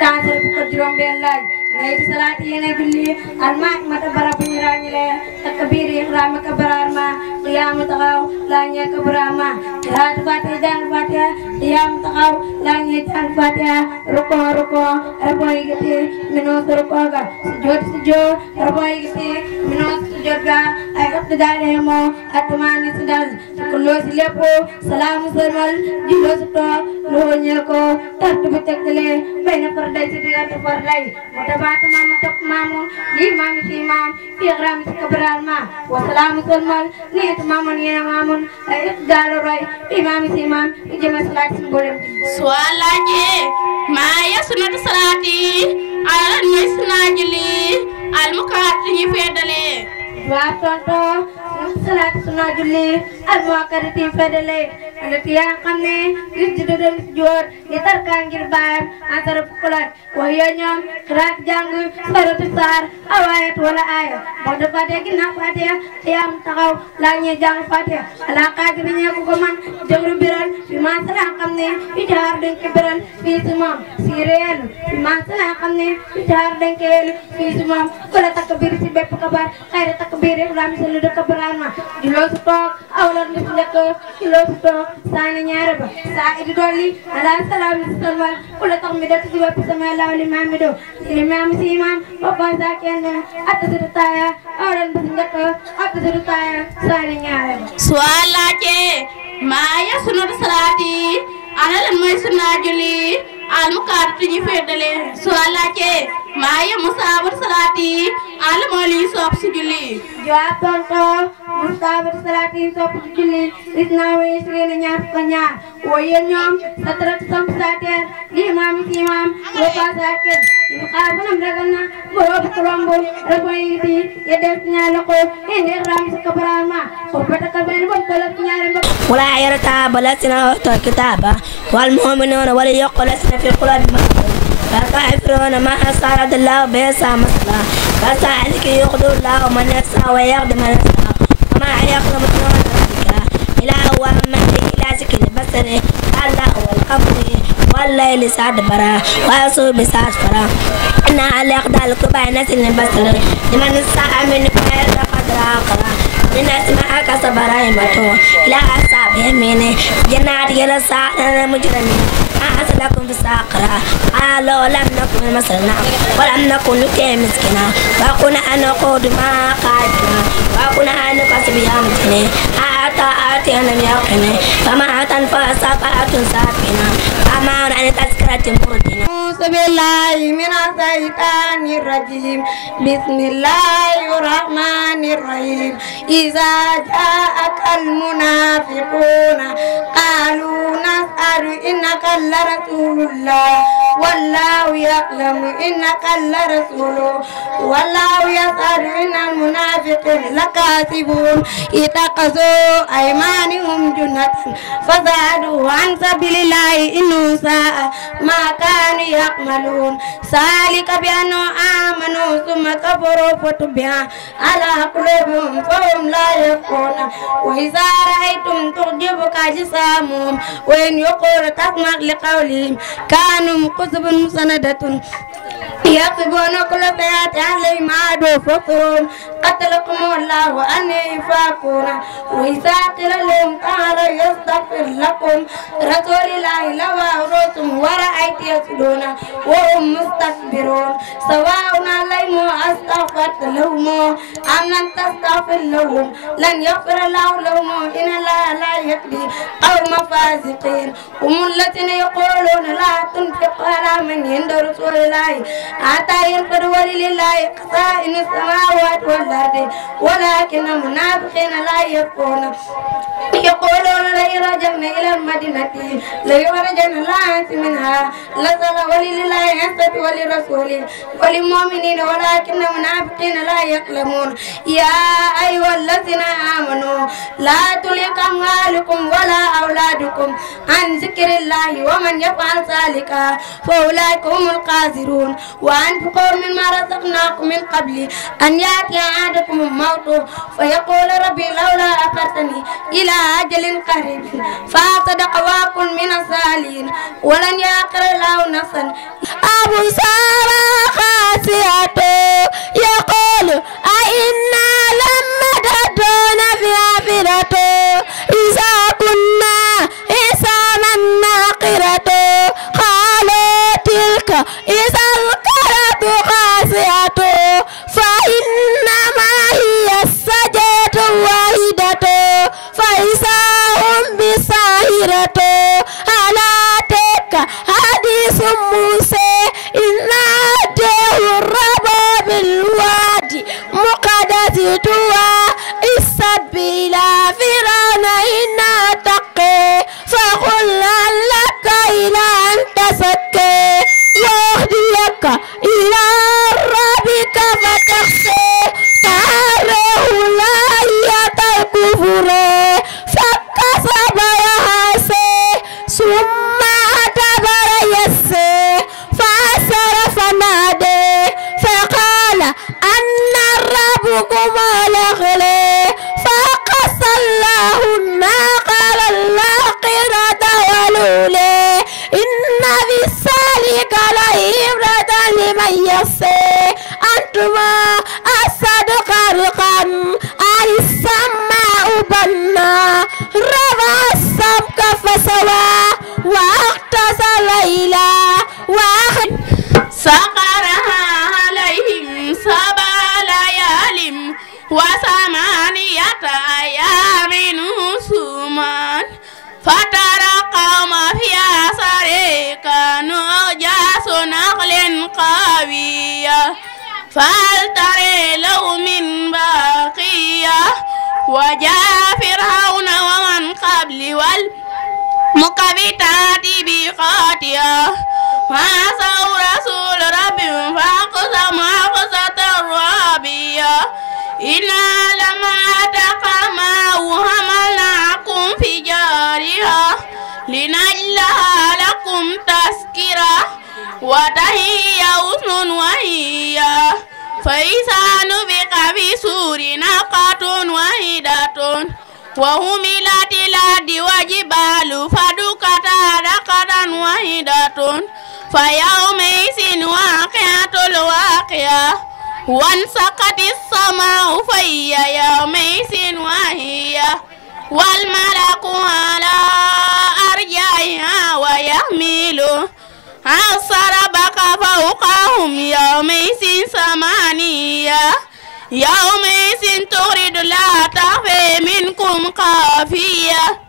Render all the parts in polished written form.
tansar bu ko juróom benn laaj ngay ci salaat yene julli almaak mata barab ñu ràññile takbir ihram kabarar ma qiyam taxaw la ñe kabarama qiraat fatiha jàng fatiha qiyam taxaw la ñe jàng fatiha ruko raboy gati mino ruko ga sujud raboy gati mino sujud ga ay iqtidale mo atmani sudal kullu si lepp salamu salmal julo su tok lo ñel ko tartu bu tekkale bayna farday ci digante farday mutabat mam tok mamu li mam ci mam ihram ci kabral ma wa salamu salmal li mamun yena mamun ay iqdal roy imam ci mam jema salat ci bolem swalaje ma yasnatu salati ala nisnajli al mukat ni fedale wa tonto salat sunna julli al muakadati fedale alati yang xamne yusjudu dan sujud di tarka ngir bayam antara pukulat wahya ñom qiraat jang saratu sar awayat wala aya mo do fatiha ginna fatiha qiyam taxaw la ñi jang fatiha ala qadir ñe ko man jëgru biral bi ma sala xamne ijar dañ ko biral fi ci mom sirel bi ma sala xamne ijar dañ ko fi ci mom ko la takbir ci bepp kabar xayra takbir ihram sulu de kabarama di lo su tok awlan ni nek ci lo su tok sani ñaara ba sa idi dolli ala salam salmal kula tax mi def ci wep sama law li mami do li mami si imam baba sa ken atatu taya awran bu ñek atatu taya sani ñaara ba swalaje ma yasunu salati ana lan moy sunna julli al mukat ni fedale swalaje ma ya musabur salati al moli sop ci julli jawab tonto musabur salati sop ci julli isna way sirene ñaar ko ñaar woyen ñom satrat sam sater li imam ci imam lo pasaken ñu xabanam ragalna bob kolombo raboyiti ye def ñaala ko ene ram ci kabarama ko pataka ben bon ko la ñaare mbok ولا يرتاب لسنا الكتابة والمؤمنون ولا يقلسنا في القرآن فالكافرون ما أسعد الله بيسا مثلا فسألك يقدر الله من يسعى ويقدم من يسعى وما يقدم من يسعى إلا هو من إلى ذكر البصر الله والقمر والليل سادبرا ويصوب بساسفرا إن على يقدر كبير نسل البصر لمن الساعة من خير قدر آخر لناس معك صبرايمته إلى أصحاب يمينه جنات إلى ساعة مجرمين أعزلكم في الساقرة قالوا لم نكن مثلنا ولم نكن لكي مسكنا وكنا أن نقود ما قادنا وكنا أن نكسب يومتنا آتي أنا يقنا فما تنفع ساقرة ساقنا فما أن تذكرة مردنا أعوذ بالله من الشيطان الرجيم بسم الله الرحمن الرحيم إذا جاءك المنافقون قالوا نسأل إنك لرسول الله والله يعلم إنك لرسوله والله يسأل إن المنافقين لكاذبون اتخذوا أيمانهم جنة فصدوا عن سبيل الله إنه ساء ما كانوا يعملون ذلك بأنهم آمنوا ثم كفروا فتبع على قلوبهم فهم لا يفقهون وإذا رأيتم تعجبك أجسامهم وإن يقولوا تسمع لقولهم كانوا كتب مسندة يحسبون كل سيئة عليهم عادوا فطرهم قتلكم الله أن يفاكون وإذا قيل لهم تعالوا يستغفر لكم رسول الله لوعظتم ورأيت يسجدون وهم مستكبرون سواء عليهم أستغفرت لهم أم لم تستغفر لهم لن يغفر الله لهم إن الله لا يهدي قوم فاسقين هم الذين يقولون لا تنفقوا على من عند رسول الله حتى ينفذوا ولله خزائن السماوات والأرض ولكن المنافقين لا يفقهون يقولون لئن رجعنا إلى المدينة ليخرجن الأعز منها لزل ولله عزة ولرسوله وللمؤمنين ولكن المنافقين لا يعلمون يا أيها الذين آمنوا لا تلهكم أموالكم ولا أولادكم عن ذكر الله ومن يفعل ذلك فأولئك هم الخاسرون وأنفقوا مما رزقناكم من قبل أن يأتي أحدكم الموت فيقول ربي لولا أخرتني إلى أجل قريب فصدق وكن من الصالحين ولن يأخر الله نفسا. أبو سارة خاسئة يقول أئنا لما تدون في آخرة إذا كنا إنسانا ناقرة قالوا تلك إذا الكرة خاسئة فإنما هي السجدة واحدة فإذا هم بساهرة ألا تلك حديث موسى إذ ناداه الرب بالوادي مقدس طوى اذهب إلى فرعون إنه طغى فقل هل لك إلى أن تزكى وأهديك إلى ربك فتخشى فأراه الآية الكبرى فكذب وعصى ثم أدبر يسعى فحشر فنادى فقال أنا ربكم الأعلى فقص الله الناقة الآخرة والأولى إن في ذلك لعبرة لمن يخشى أنتما أشد خلقا أم السماء بناها رفع السمك فسواه وأغطش الليل سخرها عليهم 7 ليال و8 أيام حسوما فترى القوم في آثاره كانوا أعجاز نخل قوية فهل ترى له من باقية وجاء فرعون ومن قبل والمؤتفكات بخاطئة فعصوا رسول ربهم فأقسموا أقسة رابية إنا لما تقاموا حملناكم في جارها لنجعلها لكم تذكرة وتحية أذن وهي فإذا نفخ في صور نفخة واحدة وحملت الأرض والجبال فدكتا دكة واحدة فيومئذ واقعة الواقعة وانشقت السماء فهي يومئذ واهية والملك على أرجائها ويحمل عرش ربك فوقهم يومئذ 8 يومئذ تغرد لا تخفى منكم خافية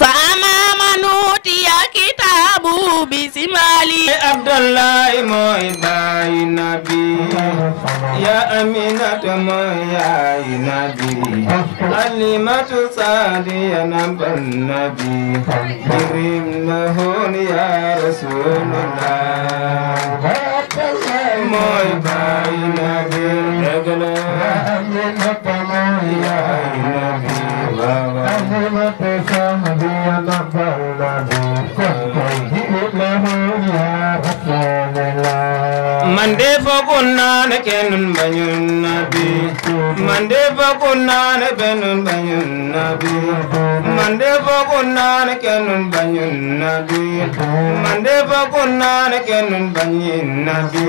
فأما من أوتي كتابه بشماله عبد الله موي باي نبي يا أمينة موي يا نبي علمة سادية نبى النبي كريم لهون يا رسول الله موي باي نبي يا أمينة موي يا نبي علمة سادية نبى النبي Mande fakunna ne kenun banyun nabi Mande fakunna ne benun banyun nabi Mande fakunna ne kenun banyun nabi Mande fakunna ne kenun banyun nabi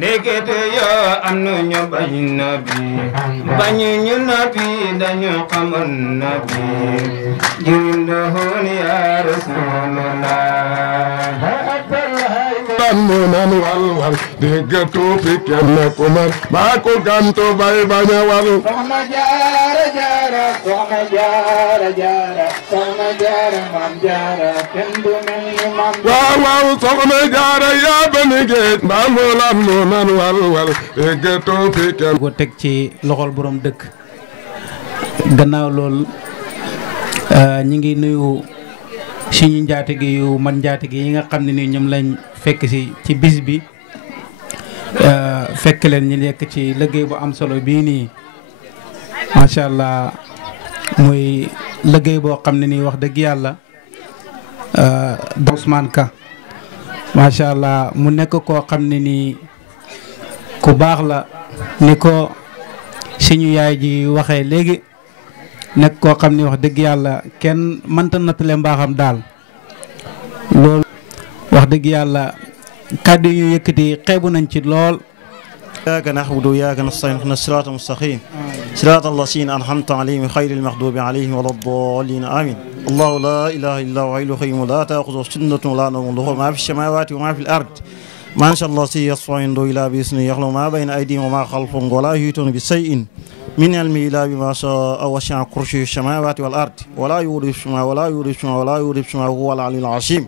Dekete yo amnu nyo banyun nabi Banyun nabi danyo kaman nabi Jindo honi ya Rasulullah Nanunan wal dégg tuuti kenn ku man maa ko gantu bay bañ a wal soxna jaara jaara soxna jaara jaara soxna jaara maam jaara kenn du mel ni maam waaw waaw soxna jaara yaa bani géej mbaa mu lam nu nan wal dégg tuuti kenn ko teg ci loxol borom dëkk gannaaw lool ñi ngi nuyu suñu njaatige yu man njaatige yi nga xam ne ni ñoom lañ fekk si ci bis bi fekk leen ñu nekk ci liggéey bu am solo bii nii macha allah muy liggéey boo xam ne nii wax dëgg yàlla Ousmane Ka macha allah mu nekk koo xam ne nii ku baax la ni ko suñu yaay ji waxee léegi nekk koo xam ni wax dëgg yàlla kenn mënta nattale mbaaxam daal loolu wax dëgg yàlla kàddu yu yëkkati xeebu nañ ci lool. إياك نعبد وإياك نستعين اهدنا الصراط المستقيم صراط الذين أنعمت عليهم غير المغضوب عليهم ولا الضالين آمين الله لا إله إلا هو الحي القيوم لا تأخذه سنة ولا نوم له ما في السماوات وما في الأرض ما شاء الله يصفى عنده إلا بإذنه يخلق ما بين أيديهم وما خلفهم ولا يحيطون بشيء من علمه إلا بما شاء وسع كرسيه السماوات والأرض ولا يؤوده السماء ولا يؤوده السماء ولا يؤوده السماء وهو العلي العظيم